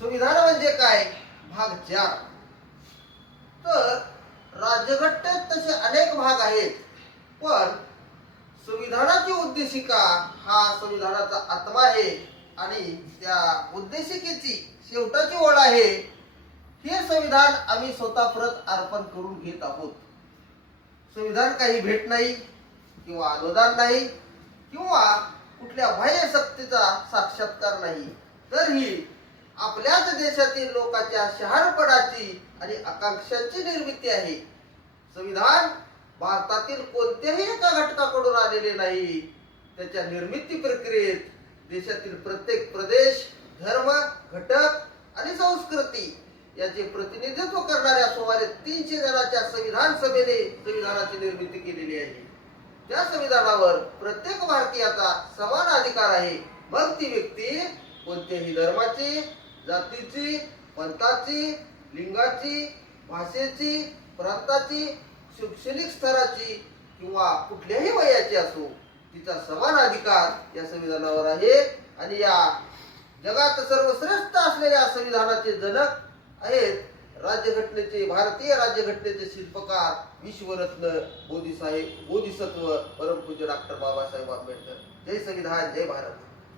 संविधान म्हणजे काय? भाग 4. तर राज्यघटनेत तसे अनेक भाग आहेत, पण संविधानाची उद्देशिका हा संविधानाचा आत्मा आहे आणि त्या उद्देशिकेची शेवटाची ओळ आहे. हे संविधान आम्ही स्वतः परत अर्पण करून घेत आहोत. संविधान काही भेट नाही किंवा अनुदान नाही किंवा कुठल्या बाह्य शक्तीचा साक्षात्कार नाही, तर ही आपल्याच देशातील लोकांच्या शहाणपणाची आणि आकांक्षांची निर्मिती आहे. संविधान भारतातील कोणत्याही एका घटकाकडून आलेले नाही. त्याच्या निर्मिती प्रक्रियेत देशातील प्रत्येक प्रदेश, धर्म, घटक आणि संस्कृती याचे प्रतिनिधित्व करणाऱ्या सुमारे 300 जणांच्या संविधान सभेने संविधानाची निर्मिती केलेली आहे. त्या संविधानावर प्रत्येक भारतीयाचा समान अधिकार आहे. मग ती व्यक्ती कोणत्याही धर्माची, जातीची, पंथाची, लिंगाची, भाषेची, प्रांताची, शैक्षणिक स्तराची किंवा कुठल्याही वयाची असो, तिचा समान अधिकार या संविधानावर आहे. आणि या जगात सर्वश्रेष्ठ असलेल्या संविधानाचे जनक आहेत राज्यघटनेचे, भारतीय राज्यघटनेचे शिल्पकार, विश्वरत्न बोधिसत्व परमपूज्य डॉक्टर बाबासाहेब आंबेडकर. जय संविधान, जय भारत.